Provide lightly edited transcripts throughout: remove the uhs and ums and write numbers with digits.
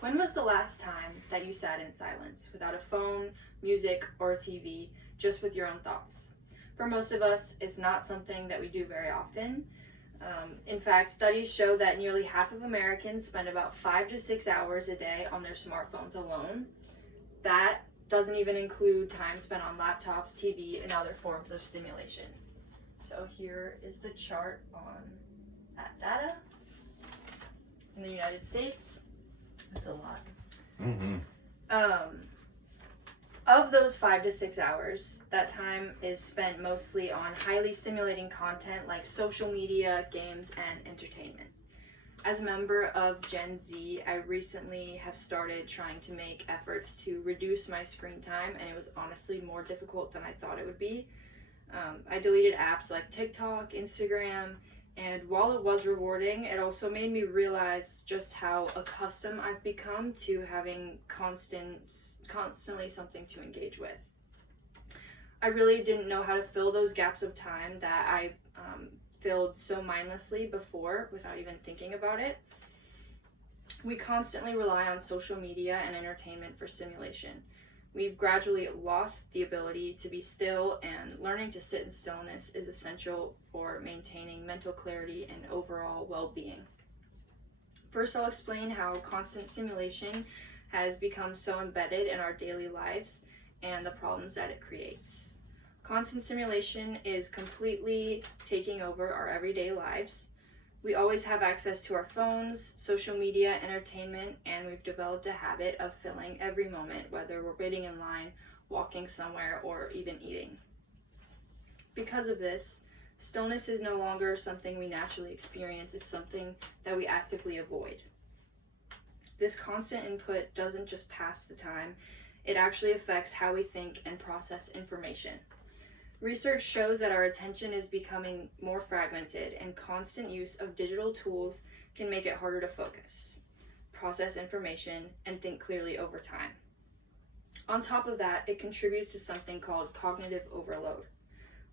When was the last time that you sat in silence, without a phone, music, or a TV, just with your own thoughts? For most of us, it's not something that we do very often. In fact, studies show that nearly half of Americans spend about 5 to 6 hours a day on their smartphones alone. That doesn't even include time spent on laptops, TV, and other forms of stimulation. So here is the chart on that data. In the United States, that's a lot. Of those 5 to 6 hours, that time is spent mostly on highly stimulating content like social media, games, and entertainment. As a member of Gen Z, I recently have started trying to make efforts to reduce my screen time, and it was honestly more difficult than I thought it would be. I deleted apps like TikTok, Instagram, and while it was rewarding, it also made me realize just how accustomed I've become to having constantly something to engage with. I really didn't know how to fill those gaps of time that I filled so mindlessly before without even thinking about it. We constantly rely on social media and entertainment for stimulation. We've gradually lost the ability to be still, and learning to sit in stillness is essential for maintaining mental clarity and overall well-being. First, I'll explain how constant stimulation has become so embedded in our daily lives and the problems that it creates. Constant stimulation is completely taking over our everyday lives. We always have access to our phones, social media, entertainment, and we've developed a habit of filling every moment, whether we're waiting in line, walking somewhere, or even eating. Because of this, stillness is no longer something we naturally experience, it's something that we actively avoid. This constant input doesn't just pass the time, it actually affects how we think and process information. Research shows that our attention is becoming more fragmented, and constant use of digital tools can make it harder to focus, process information, and think clearly over time. On top of that, it contributes to something called cognitive overload.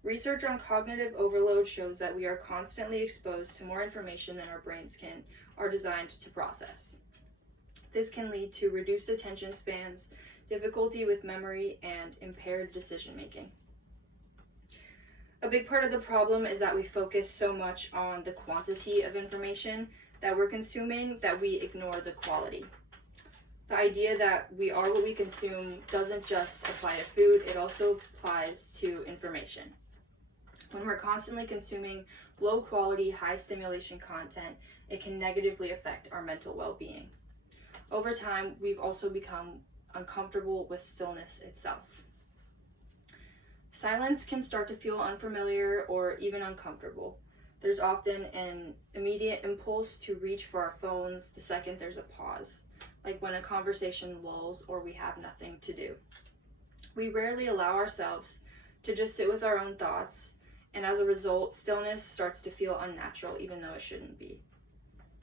Research on cognitive overload shows that we are constantly exposed to more information than our brains are designed to process. This can lead to reduced attention spans, difficulty with memory, and impaired decision making. A big part of the problem is that we focus so much on the quantity of information that we're consuming that we ignore the quality. The idea that we are what we consume doesn't just apply to food, it also applies to information. When we're constantly consuming low quality, high stimulation content, it can negatively affect our mental well-being. Over time, we've also become uncomfortable with stillness itself. Silence can start to feel unfamiliar or even uncomfortable. There's often an immediate impulse to reach for our phones the second there's a pause, like when a conversation lulls or we have nothing to do. We rarely allow ourselves to just sit with our own thoughts, and as a result, stillness starts to feel unnatural even though it shouldn't be.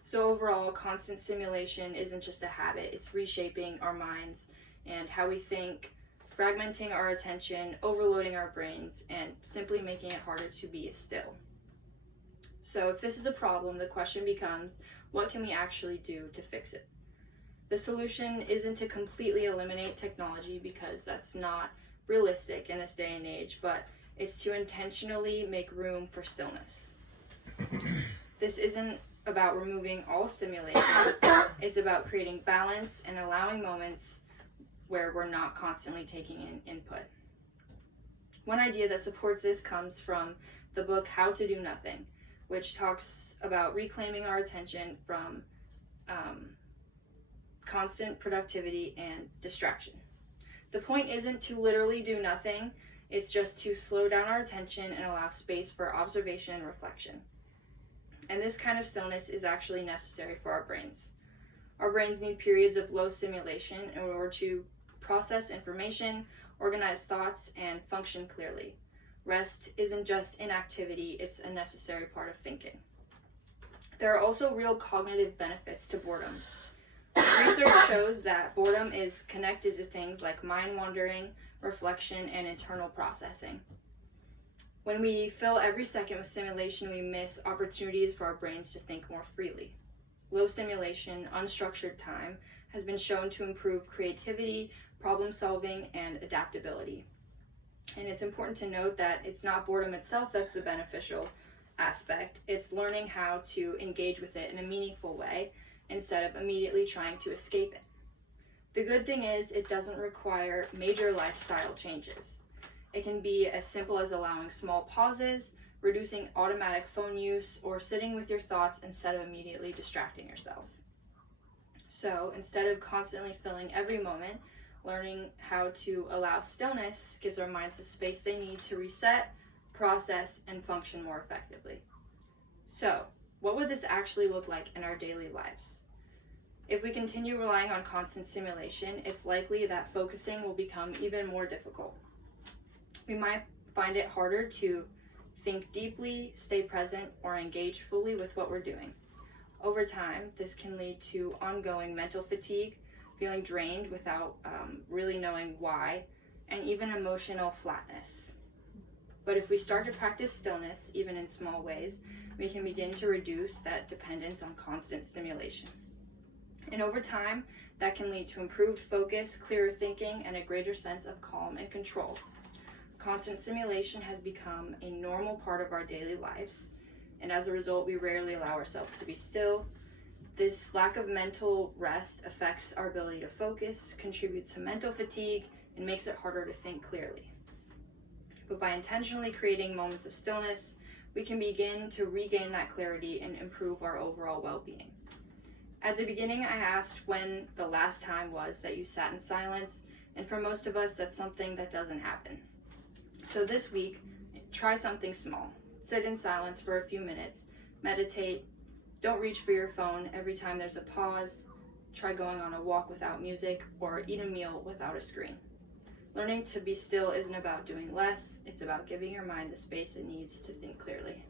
So overall, constant stimulation isn't just a habit, it's reshaping our minds and how we think, fragmenting our attention, overloading our brains, and simply making it harder to be still. So if this is a problem, the question becomes, what can we actually do to fix it? The solution isn't to completely eliminate technology, because that's not realistic in this day and age, but it's to intentionally make room for stillness. This isn't about removing all stimulation, it's about creating balance and allowing moments where we're not constantly taking in input. One idea that supports this comes from the book How to Do Nothing, which talks about reclaiming our attention from constant productivity and distraction. The point isn't to literally do nothing, it's just to slow down our attention and allow space for observation and reflection. And this kind of stillness is actually necessary for our brains. Our brains need periods of low stimulation in order to process information, organize thoughts, and function clearly. Rest isn't just inactivity, it's a necessary part of thinking. There are also real cognitive benefits to boredom. Research shows that boredom is connected to things like mind wandering, reflection, and internal processing. When we fill every second with stimulation, we miss opportunities for our brains to think more freely. Low stimulation, unstructured time has been shown to improve creativity, problem solving, and adaptability. And it's important to note that it's not boredom itself that's the beneficial aspect. It's learning how to engage with it in a meaningful way instead of immediately trying to escape it. The good thing is it doesn't require major lifestyle changes. It can be as simple as allowing small pauses, reducing automatic phone use, or sitting with your thoughts instead of immediately distracting yourself. So instead of constantly filling every moment, learning how to allow stillness gives our minds the space they need to reset, process, and function more effectively. So, what would this actually look like in our daily lives? If we continue relying on constant stimulation, it's likely that focusing will become even more difficult. We might find it harder to think deeply, stay present, or engage fully with what we're doing. Over time, this can lead to ongoing mental fatigue, feeling drained without really knowing why, and even emotional flatness. But if we start to practice stillness, even in small ways, we can begin to reduce that dependence on constant stimulation. And over time, that can lead to improved focus, clearer thinking, and a greater sense of calm and control. Constant stimulation has become a normal part of our daily lives, and as a result, we rarely allow ourselves to be still. This lack of mental rest affects our ability to focus, contributes to mental fatigue, and makes it harder to think clearly. But by intentionally creating moments of stillness, we can begin to regain that clarity and improve our overall well-being. At the beginning, I asked when the last time was that you sat in silence, and for most of us, that's something that doesn't happen. So this week, try something small. Sit in silence for a few minutes, meditate, don't reach for your phone every time there's a pause, try going on a walk without music, or eat a meal without a screen. Learning to be still isn't about doing less, it's about giving your mind the space it needs to think clearly.